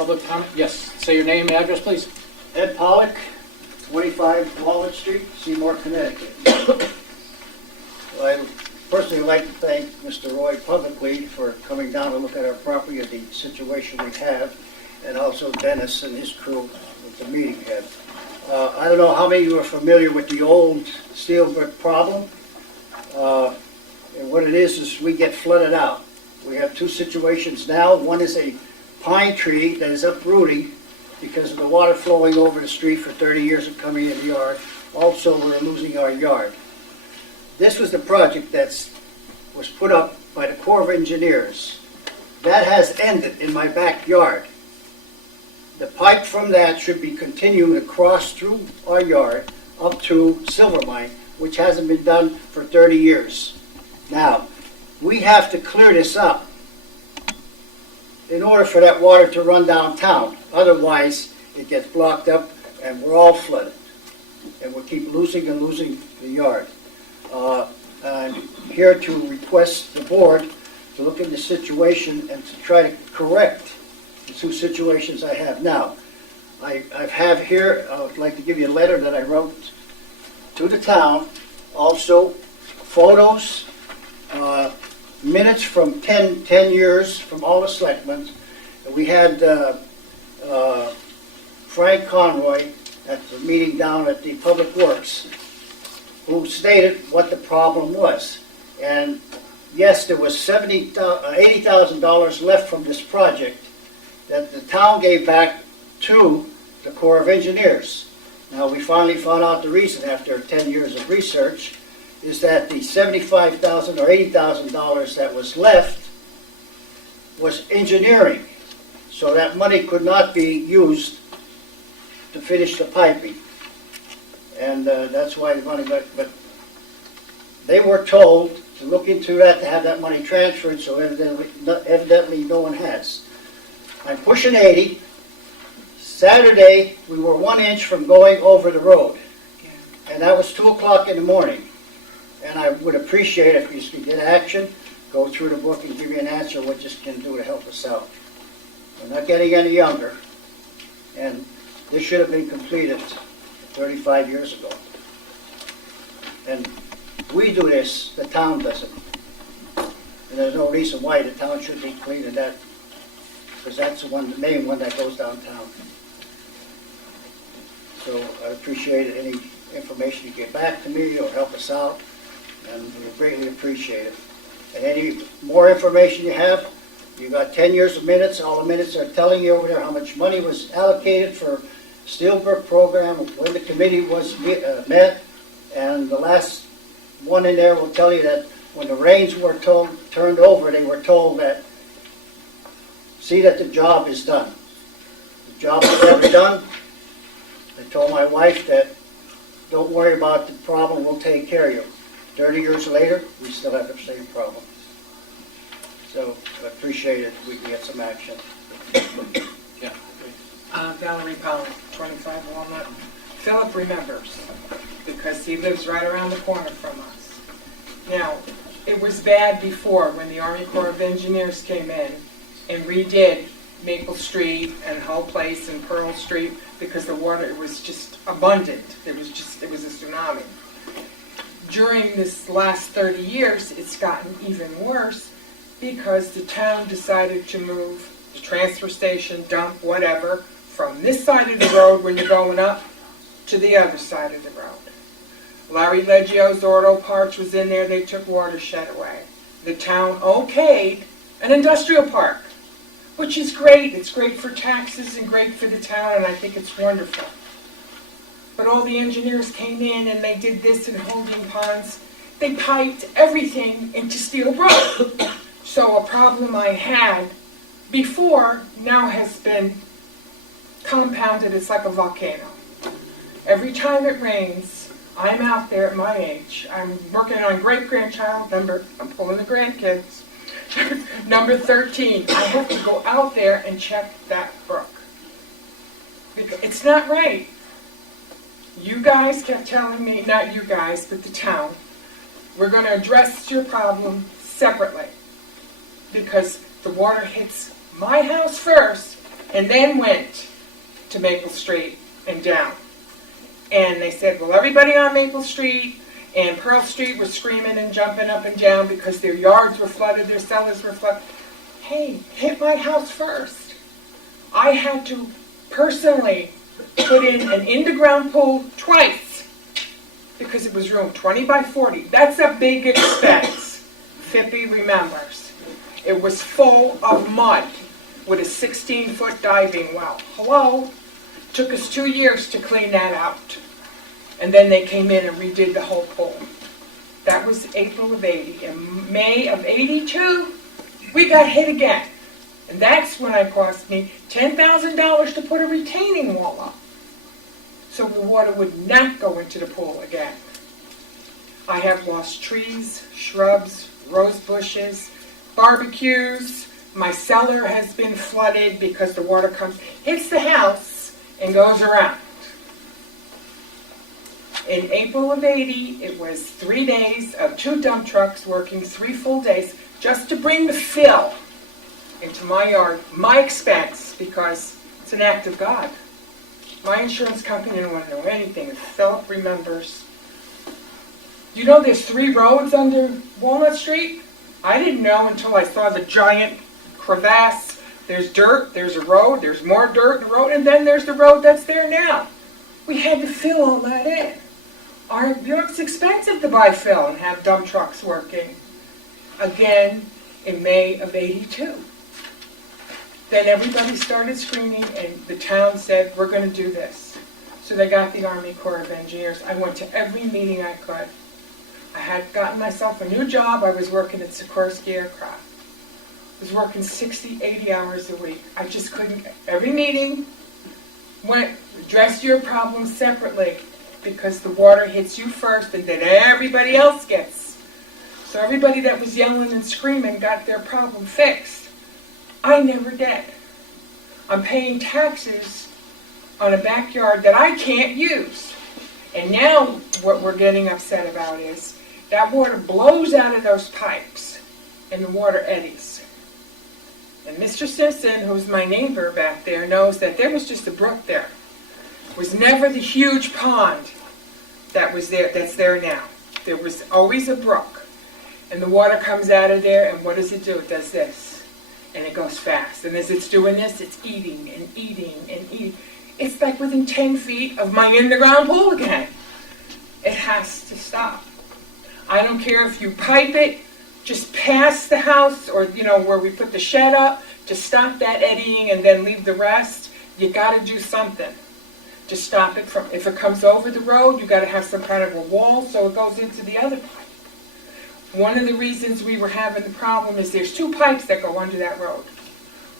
public comment? Yes, say your name and address, please. Ed Pollock, 25 Walnut Street, Seymour, Connecticut. Well, I personally like to thank Mr. Roy publicly for coming down to look at our property and the situation we have, and also Dennis and his crew with the meeting we had. I don't know how many of you are familiar with the old Steel Brook problem. And what it is we get flooded out. We have two situations now. One is a pine tree that is uprooting because of the water flowing over the street for 30 years and coming in the yard. Also, we're losing our yard. This was the project that was put up by the Corps of Engineers. That has ended in my backyard. The pipe from that should be continuing across through our yard up to Silver Mine, which hasn't been done for 30 years. Now, we have to clear this up in order for that water to run downtown. Otherwise, it gets blocked up and we're all flooded. And we'll keep losing and losing the yard. I'm here to request the board to look at the situation and to try to correct the two situations I have now. I have here, I would like to give you a letter that I wrote to the town, also photos, minutes from 10 years from all the selectmen. We had Frank Conroy at the meeting down at the Public Works, who stated what the problem was. And yes, there was $80,000 left from this project that the town gave back to the Corps of Engineers. Now, we finally found out the reason after 10 years of research is that the $75,000 or $80,000 that was left was engineering. So that money could not be used to finish the piping. And that's why the money got, but they were told to look into that, to have that money transferred, so evidently no one has. I'm pushing 80. Saturday, we were 1 inch from going over the road. And that was 2 o'clock in the morning. And I would appreciate if you could get action, go through the book and give me an answer what this can do to help us out. We're not getting any younger. And this should have been completed 35 years ago. And we do this, the town doesn't. And there's no reason why the town should be cleaning that, because that's the main one that goes downtown. So I appreciate any information you get back to me or help us out, and we greatly appreciate it. And any more information you have, you got 10 years of minutes. All the minutes are telling you over there how much money was allocated for Steel Brook program, when the committee was met, and the last one in there will tell you that when the reins were turned over, they were told that, see that the job is done. The job was never done. I told my wife that, don't worry about the problem, we'll take care of you. 30 years later, we still have the same problem. So I appreciate it, we can get some action. Yeah. Valerie Powell, 25 Walnut. Philip remembers, because he lives right around the corner from us. Now, it was bad before when the Army Corps of Engineers came in and redid Maple Street and Hull Place and Pearl Street, because the water was just abundant. It was a tsunami. During this last 30 years, it's gotten even worse because the town decided to move the transfer station, dump, whatever, from this side of the road when you're going up to the other side of the road. Larry Leggio's Auto Parts was in there, they took watershed away. The town okayed an industrial park, which is great. It's great for taxes and great for the town, and I think it's wonderful. But all the engineers came in and they did this in holding ponds. They piped everything into Steel Brook. So a problem I had before now has been compounded. It's like a volcano. Every time it rains, I'm out there at my age. I'm working on great-grandchild number, I'm pulling the grandkids, number 13. I have to go out there and check that brook. Because it's not right. You guys kept telling me, not you guys, but the town, we're going to address your problem separately. Because the water hits my house first, and then went to Maple Street and down. And they said, well, everybody on Maple Street and Pearl Street was screaming and jumping up and down because their yards were flooded, their cellars were flooded. Hey, hit my house first. I had to personally put in the ground pool twice because it was room 20 by 40. That's a big expense. Fippy remembers. It was full of mud with a 16-foot diving well. Hello? Took us 2 years to clean that out. And then they came in and redid the whole pool. That was April of 80. In May of 82, we got hit again. And that's when it cost me $10,000 to put a retaining wall up, so the water would not go into the pool again. I have lost trees, shrubs, rose bushes, barbecues. My cellar has been flooded because the water hits the house and goes around. In April of 80, it was 3 days of 2 dump trucks working 3 full days just to bring the fill into my yard, my expense, because it's an act of God. My insurance company didn't want to know anything. If Philip remembers. You know there's 3 roads under Walnut Street? I didn't know until I saw the giant crevasse. There's dirt, there's a road, there's more dirt in the road, and then there's the road that's there now. We had to fill all that in. It's expensive to buy fill and have dump trucks working. Again, in May of 82. Then everybody started screaming, and the town said, we're going to do this. So they got the Army Corps of Engineers. I went to every meeting I could. I had gotten myself a new job. I was working at Sikorsky Aircraft. I was working 60, 80 hours a week. I just couldn't. Every meeting went, address your problems separately, because the water hits you first, and then everybody else gets. So everybody that was yelling and screaming got their problem fixed. I never did. I'm paying taxes on a backyard that I can't use. And now what we're getting upset about is that water blows out of those pipes and the water eddies. And Mr. Simpson, who's my neighbor back there, knows that there was just a brook there. It was never the huge pond that was there, that's there now. There was always a brook. And the water comes out of there, and what does it do? It does this. And it goes fast. And as it's doing this, it's eating and eating and eating. It's like within 10 feet of my in-the-ground pool again. It has to stop. I don't care if you pipe it just past the house or, where we put the shed up to stop that eddying and then leave the rest. You got to do something to stop it from, if it comes over the road, you got to have some kind of a wall so it goes into the other pipe. One of the reasons we were having the problem is there's 2 pipes that go under that road.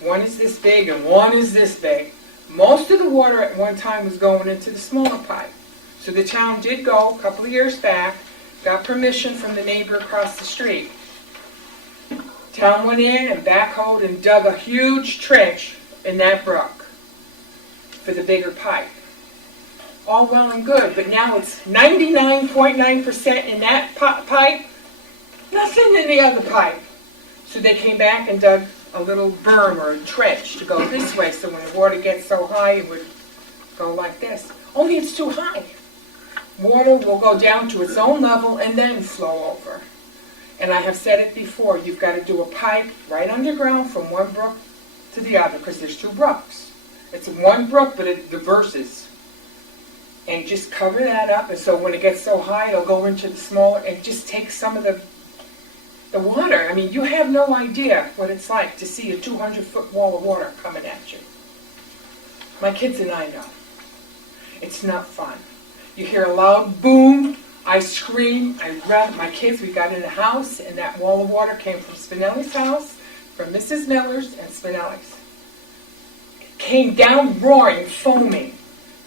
One is this big and one is this big. Most of the water at one time was going into the smaller pipe. So the town did go a couple of years back, got permission from the neighbor across the street. Town went in and backhoed and dug a huge trench in that brook for the bigger pipe. All well and good, but now it's 99.9% in that pipe, nothing in the other pipe. So they came back and dug a little berm or a trench to go this way, so when the water gets so high, it would go like this. Only it's too high. Water will go down to its own level and then flow over. And I have said it before, you've got to do a pipe right underground from one brook to the other, because there's 2 brooks. It's one brook, but it diverses. And just cover that up, and so when it gets so high, it'll go into the smaller, and just take some of the water. I mean, you have no idea what it's like to see a 200-foot wall of water coming at you. My kids and I know. It's not fun. You hear a loud boom, I scream, I run. My kids, we got in the house, and that wall of water came from Spinelli's house, from Mrs. Miller's and Spinelli's. It came down roaring, foaming,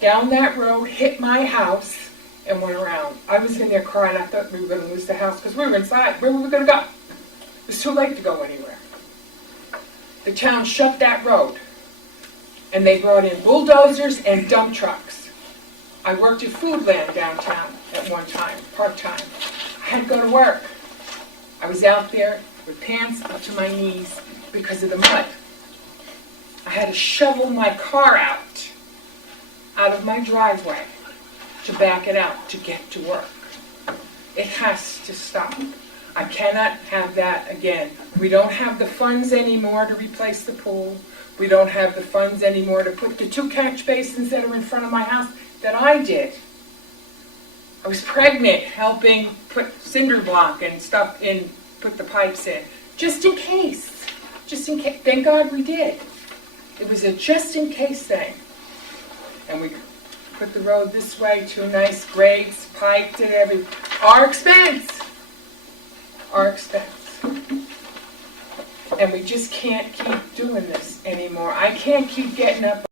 down that road, hit my house, and went around. I was in there crying. I thought we were going to lose the house because we were inside. Where were we going to go? It was too late to go anywhere. The town shut that road, and they brought in bulldozers and dump trucks. I worked at Foodland downtown at one time, part-time. I had to go to work. I was out there with pants up to my knees because of the mud. I had to shovel my car out of my driveway to back it out to get to work. It has to stop. I cannot have that again. We don't have the funds anymore to replace the pool. We don't have the funds anymore to put the 2 catch basins that are in front of my house that I did. I was pregnant helping put cinder block and stuff in, put the pipes in, just in case. Just in case. Thank God we did. It was a just in case thing. And we put the road this way, 2 nice grades, piped it, our expense. Our expense. And we just can't keep doing this anymore. I can't keep getting up